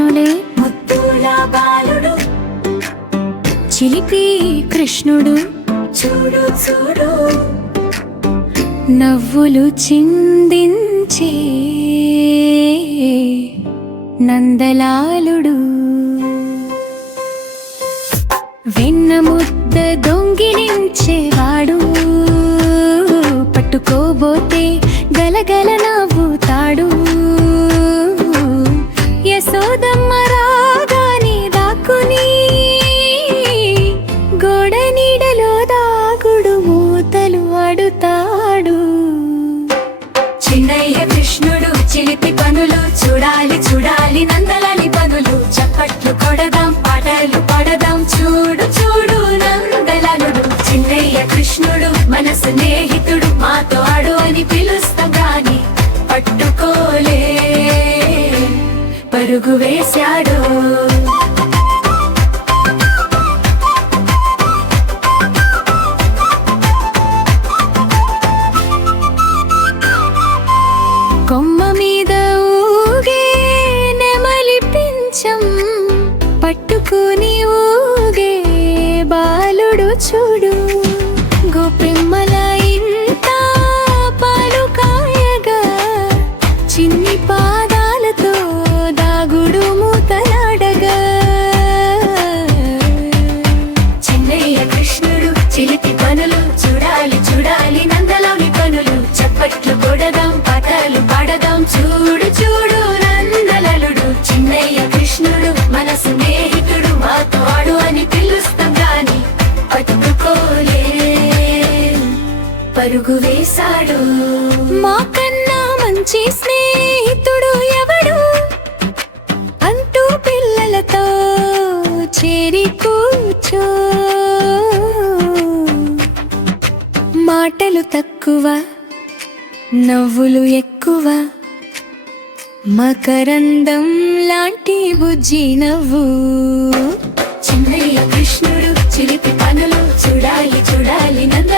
కృష్ణుడే ముద్దుల బాలుడు చిలిపి కృష్ణుడు చూడు చూడు నవ్వులు చిందించే నందలాలుడు వెన్న ముద్ద దొంగిలించేవాడు పట్టుకోబోతే గలగల నవ్వుతాడు యశోదమ్మ రాగానే దాక్కుని గోడ నీడలో దాగుడు మూతలు ఆడుతాడు చిన్నయ్య కృష్ణుడు చిలిపి పనులు చూడాలి చూడాలి నందలాలి పనులు చప్పట్లు కొడదాం పాటలు పాడదాం చూడు చూడు నందలాలుడు చిన్నయ్య కృష్ణుడు మన స్నేహితుడు మాతో ఆడు అని పిలుస్తాం గాని పట్టుకోలే పరుగు వేశాడు కొమ్మ మీద ఊగే నెమలి పించం పట్టుకుని ఊగే బాలుడు చూడు గోపిమ్మల ఇంత పాలు కాయగా చిన్ని పాదాలతో దాగుడు మూతలాడగా చిన్నయ్య కృష్ణుడు చిలిపి పనులు చూడాలి చూడాలి నందలోని పనులు చప్పట్లు కొడదాం పాటలు పాడదాం చూడు చూడు నందలలుడు చిన్నయ్య కృష్ణుడు మన స్నేహితుడు మాతో ఆడు అని పిలుస్తాం గాని పట్టుకోలే పరుగు వేశాడు మాకన్నా మంచి స్నేహితుడు ఎవడు అంటూ పిల్లలతో చేరి కూర్చో మాటలు తక్కువ నవ్వులు ఎక్కువ మకరందం లాంటి బుజ్జి నవ్వు చిన్నయ్య కృష్ణుడు చిలిపి పనులు చూడాలి చూడాలి నంద